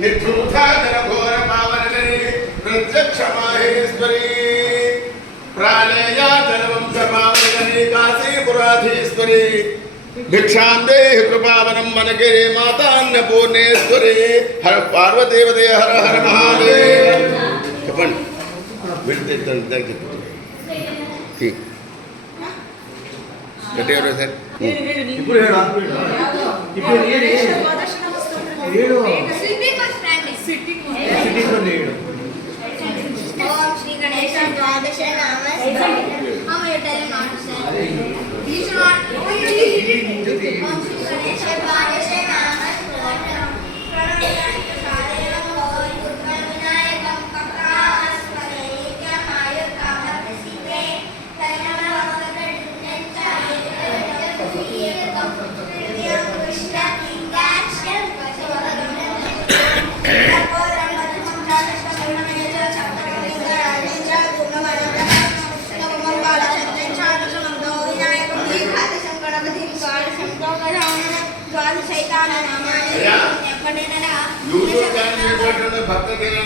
నిర్ధూతాచర ఘోర పావనగరి ప్రత్యక్ష మాహేశ్వరి ప్రాణేయాచర వంశ పావనగరి కాశీపురాధీశ్వరి. భిక్షాందే కృపావనం మనగిరి మాతాన్న పూర్ణేశ్వరి హర పార్వదేవదే హర హర మహాదేవ్. చెప్పండి. దగ్గర గట్టిగా సార్ ఇప్పుడు ఏడా ఇప్పుడు ఏడు ఏడు సిట్టింగ్ ఉంది ఏడు ఓం శ్రీ గణేశ ద్వాదశ నామ అమృతల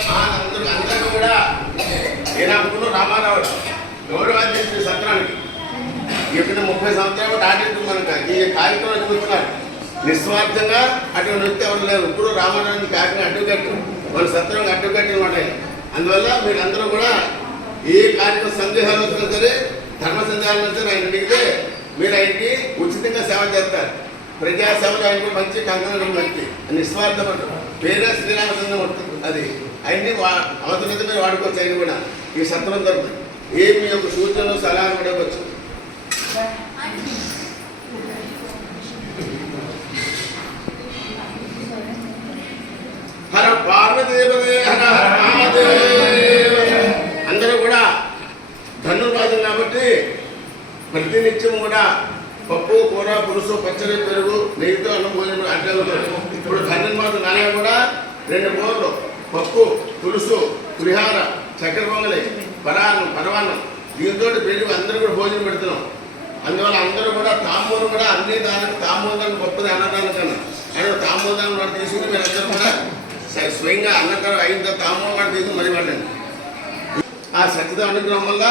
మహానందరూ అందరూ కూడా రామారావు గౌరవ అధ్యక్షుడు సత్రానికి? ఇప్పుడు ముప్పై సంవత్సరాలు మనకు ఈ కార్యక్రమం నిస్వార్థంగా అటువంటి వ్యక్తి ఎవరు లేరు. ఇప్పుడు రామారావు కాకినాడ అడ్డుకట్టు మన సత్రం అడ్డుకట్టిన మాట ఆయన. అందువల్ల మీరు అందరూ కూడా ఏ కార్యక్రమ సందేహాలు వచ్చినా సరే ధర్మ సందేహాలు వచ్చినా ఆయన అడిగితే మీరు ఆయనకి ఉచితంగా సేవ చేస్తారు. ప్రజా ఆయనకు ఆయన కూడా మంచి కంకణం వ్యక్తి నిస్వార్థపడు. పేరే శ్రీరామచంద్రం ఉంటుంది అది. ఆయన్ని వా అవసరమైతే మీరు వాడుకోవచ్చు ఆయన కూడా. ఈ సత్రం తరపు ఏ మీ యొక్క సూచనలు సలహాలు కూడా ఇవ్వచ్చు హర పార్వదేవదే హర అందరూ కూడా ధనుర్వాదులు కాబట్టి ప్రతినిత్యం కూడా పప్పు కూర పులుసు పచ్చడి పెరుగు నెయ్యితో అన్నం భోజనం అంటే ఇప్పుడు ధనుర్మాసం నానే కూడా రెండు కూరలు పప్పు పులుసు పులిహార చక్కెర పొంగలి పరాన్నం పరవాన్నం దీంతో పెరుగు అందరూ కూడా భోజనం పెడుతున్నాం. అందువల్ల అందరూ కూడా తాంబూలం కూడా అన్ని దానికి తాంబూలాన్ని గొప్పది అన్నదానం కన్నా. ఆయన తాంబూలాన్ని కూడా తీసుకుని మీరు అందరూ కూడా స్వయంగా అన్నదానం అయిన తర్వాత తాంబూలం కూడా తీసుకుని మరి వాళ్ళండి ఆ సత్యదేవ అనుగ్రహం వల్ల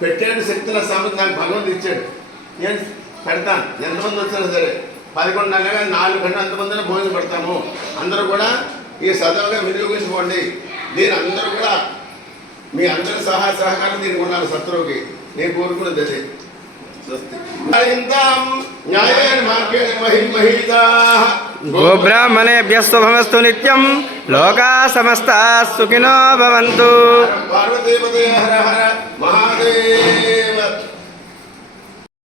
పెట్టేటి శక్తుల సామెత నాకు భగవంతుడు ఇచ్చాడు నేను పెడతాను ఎంతమంది వచ్చినా సరే పదకొండు నెలలుగా నాలుగు గంటలు అంతమందిని భోజనం పెడతాము. అందరూ కూడా ఈ సదవుగా వినియోగించుకోండి. దీని అందరూ కూడా మీ అందరి సహాయ సహకారం దీనికి ఉండాలి శత్రువుకి. నేను కోరుకున్నది అదే. భవస్తు నిత్యం లోకా సమస్తా సుఖినో భవంతు. పార్వతీపదే హర హర మహాదేవ.